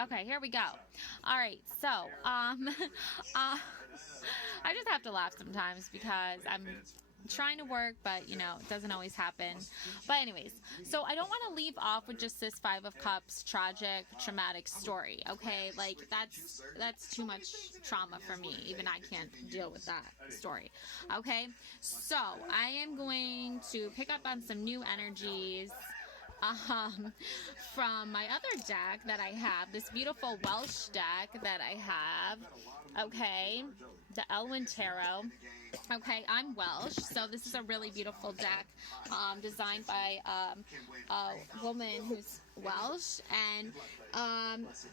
Okay, here we go. All right, so I just have to laugh sometimes because I'm trying to work, but you know, it doesn't always happen. But anyways, so I don't want to leave off with just this Five of Cups tragic, traumatic story. Okay, like that's too much trauma for me. Even I can't deal with that story. Okay, so I am going to pick up on some new energies from my other deck that I have, this beautiful Welsh deck that I have, okay, the Elwyn Tarot. Okay, I'm Welsh, so this is a really beautiful deck designed by a woman who's Welsh, and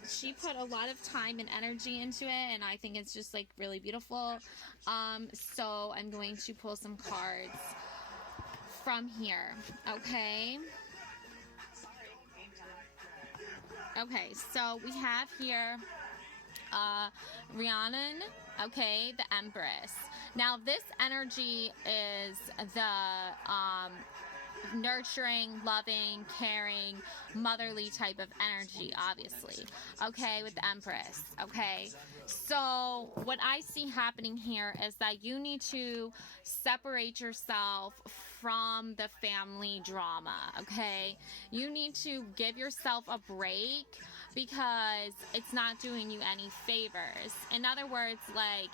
she put a lot of time and energy into it, and I think it's just like really beautiful. So I'm going to pull some cards from here, okay? Okay, so we have here Rhiannon, okay, the Empress. Now this energy is the nurturing, loving, caring, motherly type of energy, obviously, okay, with the Empress, okay? So what I see happening here is that you need to separate yourself from the family drama, okay? You need to give yourself a break because it's not doing you any favors. In other words, like,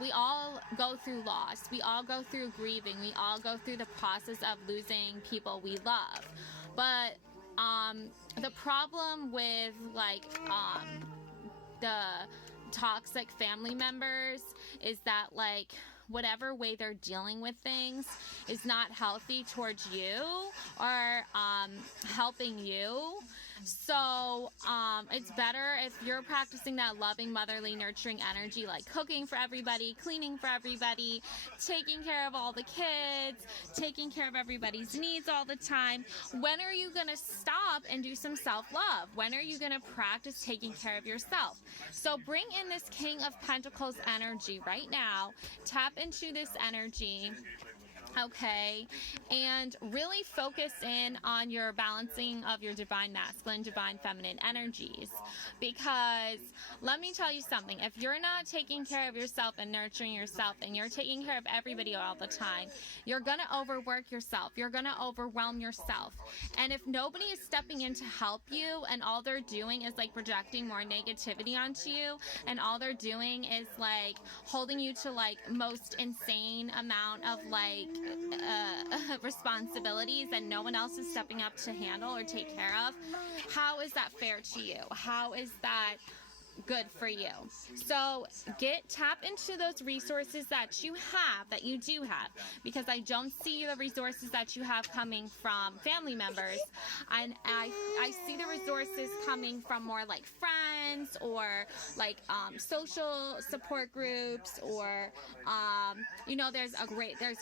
we all go through loss. We all go through grieving. We all go through the process of losing people we love. But the problem with like the toxic family members is that like whatever way they're dealing with things is not healthy towards you or helping you. So it's better if you're practicing that loving, motherly, nurturing energy, like cooking for everybody, cleaning for everybody, taking care of all the kids, taking care of everybody's needs all the time. When are you going to stop and do some self-love? When are you going to practice taking care of yourself? So bring in this King of Pentacles energy right now. Tap into this energy. Okay, and really focus in on your balancing of your divine masculine, divine feminine energies, because let me tell you something, if you're not taking care of yourself and nurturing yourself and you're taking care of everybody all the time, you're going to overwork yourself, you're going to overwhelm yourself, and if nobody is stepping in to help you and all they're doing is like projecting more negativity onto you and all they're doing is like holding you to like most insane amount of like responsibilities and no one else is stepping up to handle or take care of, how is that fair to you? How is that good for you? So tap into those resources that you have, that you do have, because I don't see the resources that you have coming from family members, and I see the resources coming from more like friends or like social support groups, or you know, there's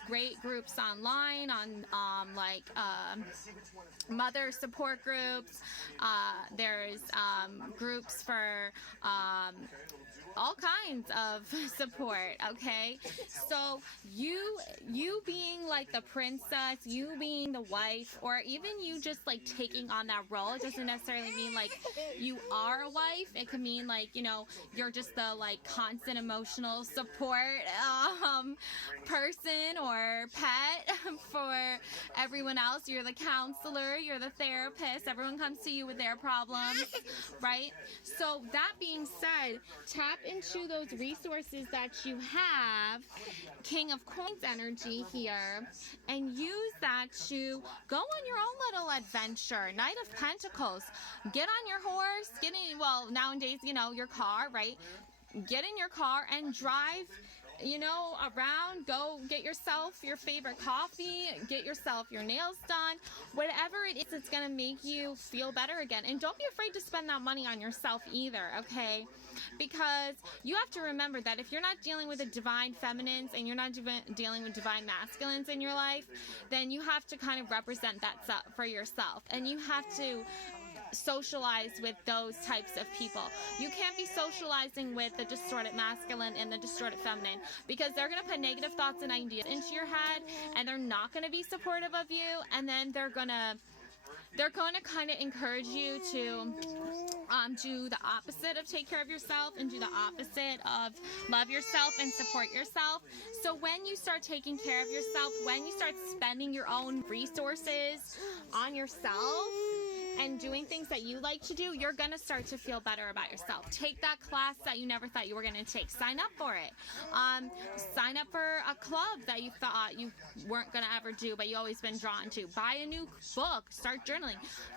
great groups online on like mother support groups, there's groups for all kinds of support, okay? So you being like the princess, you being the wife, or even you just like taking on that role, it doesn't necessarily mean like you are a wife. It could mean like, you know, you're just the like constant emotional support person or pet for everyone else. You're the counselor, you're the therapist, everyone comes to you with their problems, right? So that being said, tap into those resources that you have, King of Coins energy here, and use that to go on your own little adventure. Knight of Pentacles, get on your horse, get in, well, nowadays, you know, your car, right? Get in your car and drive, you know, around. Go get yourself your favorite coffee, get yourself your nails done, whatever it is that's going to make you feel better again. And don't be afraid to spend that money on yourself either, okay? Because you have to remember that if you're not dealing with the divine feminines and you're not dealing with divine masculines in your life, then you have to kind of represent that for yourself, and you have to socialize with those types of people. You can't be socializing with the distorted masculine and the distorted feminine, because they're going to put negative thoughts and ideas into your head, and they're not going to be supportive of you, and then they're going to kind of encourage you to do the opposite of take care of yourself and do the opposite of love yourself and support yourself. So when you start taking care of yourself, when you start spending your own resources on yourself and doing things that you like to do, you're gonna start to feel better about yourself. Take that class that you never thought you were gonna take. Sign up for it. Sign up for a club that you thought you weren't gonna ever do, but you always been drawn to. Buy a new book. Start journaling.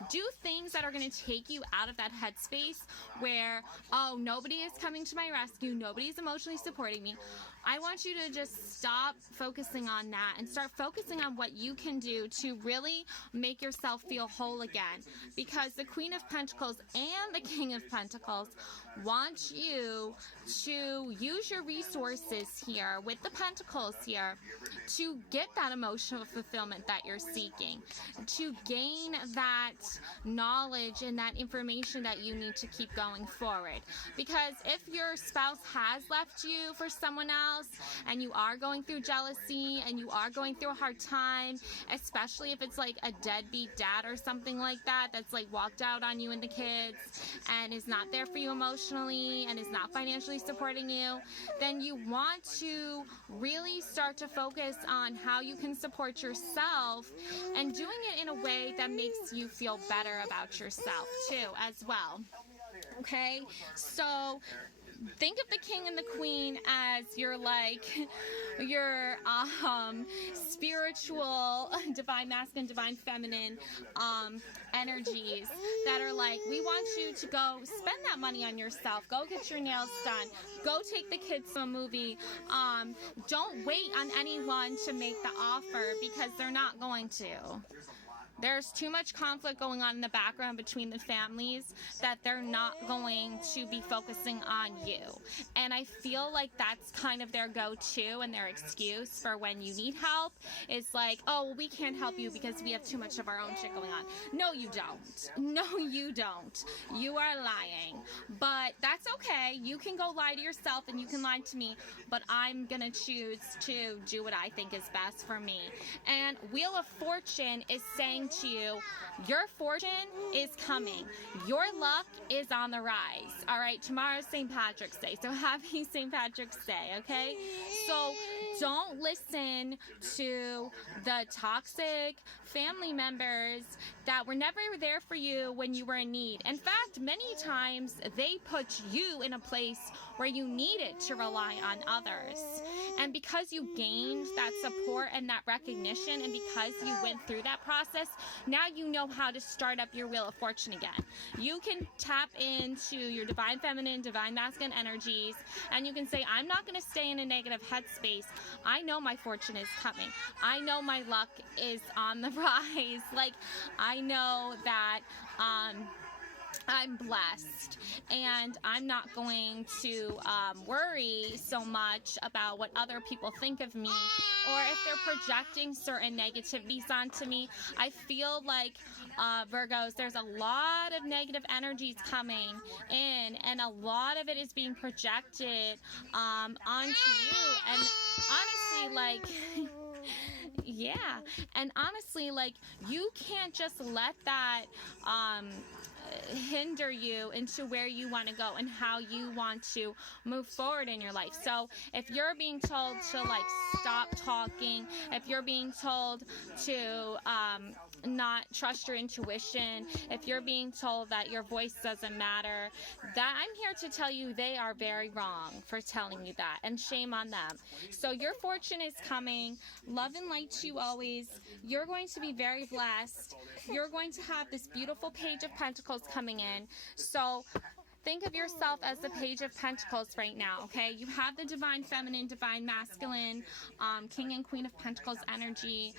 Do things that are gonna take you out of that headspace where, oh, nobody is coming to my rescue. Nobody's emotionally supporting me. I want you to just stop focusing on that and start focusing on what you can do to really make yourself feel whole again. Because the Queen of Pentacles and the King of Pentacles want you to use your resources here with the Pentacles here to get that emotional fulfillment that you're seeking, to gain that knowledge and that information that you need to keep going forward. Because if your spouse has left you for someone else and you are going through jealousy and you are going through a hard time, especially if it's like a deadbeat dad or something like that, that's like walked out on you and the kids and is not there for you emotionally and is not financially supporting you, then you want to really start to focus on how you can support yourself and doing it in a way that makes you feel better about yourself too as well. Okay, so think of the King and the Queen as your spiritual divine masculine, divine feminine energies that are like, we want you to go spend that money on yourself, go get your nails done, go take the kids to a movie. Don't wait on anyone to make the offer, because they're not going to. There's too much conflict going on in the background between the families that they're not going to be focusing on you. And I feel like that's kind of their go-to and their excuse for when you need help. It's like, oh, well, we can't help you because we have too much of our own shit going on. No, you don't. No, you don't. You are lying. But that's okay. You can go lie to yourself and you can lie to me, but I'm going to choose to do what I think is best for me. And Wheel of Fortune is saying to you, your fortune is coming. Your luck is on the rise. All right, tomorrow's St. Patrick's Day, so happy St. Patrick's Day, okay? So don't listen to the toxic family members that were never there for you when you were in need. In fact, many times they put you in a place where you needed to rely on others. And because you gained that support and that recognition, and because you went through that process, now you know how to start up your Wheel of Fortune again. You can tap into your divine feminine, divine masculine energies, and you can say, I'm not going to stay in a negative headspace. I know my fortune is coming. I know my luck is on the rise. Like, I know that I'm blessed, and I'm not going to worry so much about what other people think of me, or if they're projecting certain negativities onto me. I feel like Virgos, there's a lot of negative energies coming in, and a lot of it is being projected onto you. And honestly, like, yeah, and honestly, like, you can't just let that hinder you into where you want to go and how you want to move forward in your life. So if you're being told to like stop talking, if you're being told to not trust your intuition, if you're being told that your voice doesn't matter, that I'm here to tell you they are very wrong for telling you that, and shame on them. So your fortune is coming. Love and light to you always. You're going to be very blessed. You're going to have this beautiful Page of Pentacles coming in. So think of yourself as the Page of Pentacles right now, okay? You have the divine feminine, divine masculine, King and Queen of Pentacles energy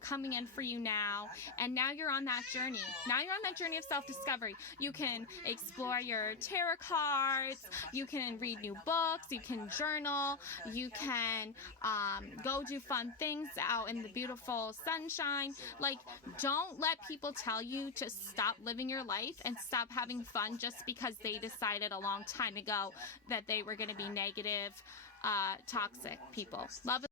coming in for you now. And now you're on that journey. Now you're on that journey of self-discovery. You can explore your tarot cards. You can read new books. You can journal. You can go do fun things out in the beautiful sunshine. Like, don't let people tell you to stop living your life and stop having fun just because they decided a long time ago that they were going to be negative, toxic people. Love